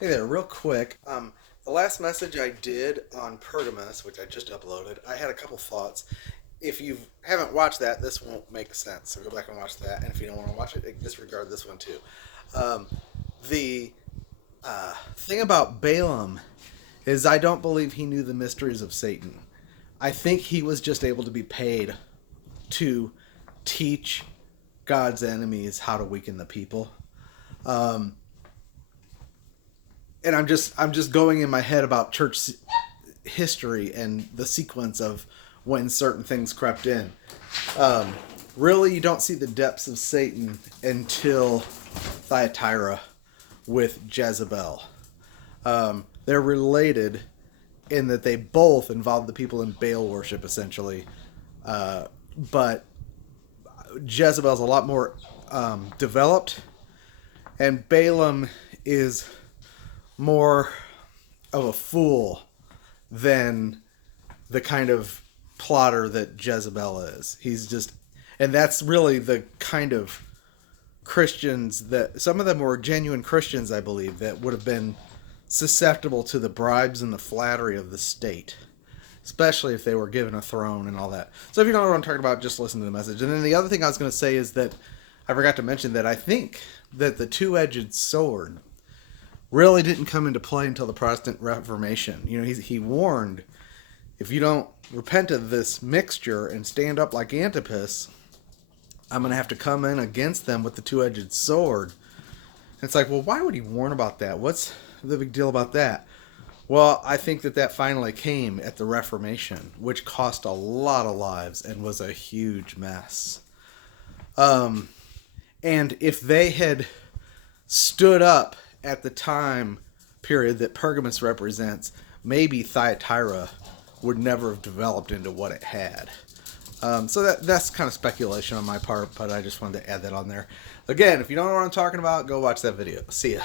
Hey there, real quick. The last message I did on Pergamos, which I just uploaded, I had a couple thoughts. If you haven't watched that, this won't make sense. So go back and watch that. And if you don't want to watch it, disregard this one too. Um, the thing about Balaam is I don't believe he knew the mysteries of Satan. I think he was just able to be paid to teach God's enemies how to weaken the people. Um, and I'm just going in my head about church history and the sequence of when certain things crept in. Um, really, you don't see the depths of Satan until Thyatira with Jezebel. They're related in that they both involve the people in Baal worship, essentially. But Jezebel's a lot more developed, and Balaam is more of a fool than the kind of plotter that Jezebel is. He's just, and that's really the kind of Christians that some of them were genuine Christians, I believe, that would have been susceptible to the bribes and the flattery of the state, especially if they were given a throne and all that. So if you don't know what I'm talking about, just listen to the message. And then the other thing I was going to say is that I forgot to mention that I think that the two-edged sword really didn't come into play until the Protestant Reformation. You know, he warned, if you don't repent of this mixture and stand up like Antipas, I'm going to have to come in against them with the two-edged sword. And it's like, well, why would he warn about that? What's the big deal about that? Well, I think that finally came at the Reformation, which cost a lot of lives and was a huge mess. And if they had stood up at the time period that Pergamos represents, maybe Thyatira would never have developed into what it had. So that's kind of speculation on my part, but I just wanted to add that on there. Again, if you don't know what I'm talking about, go watch that video. See ya.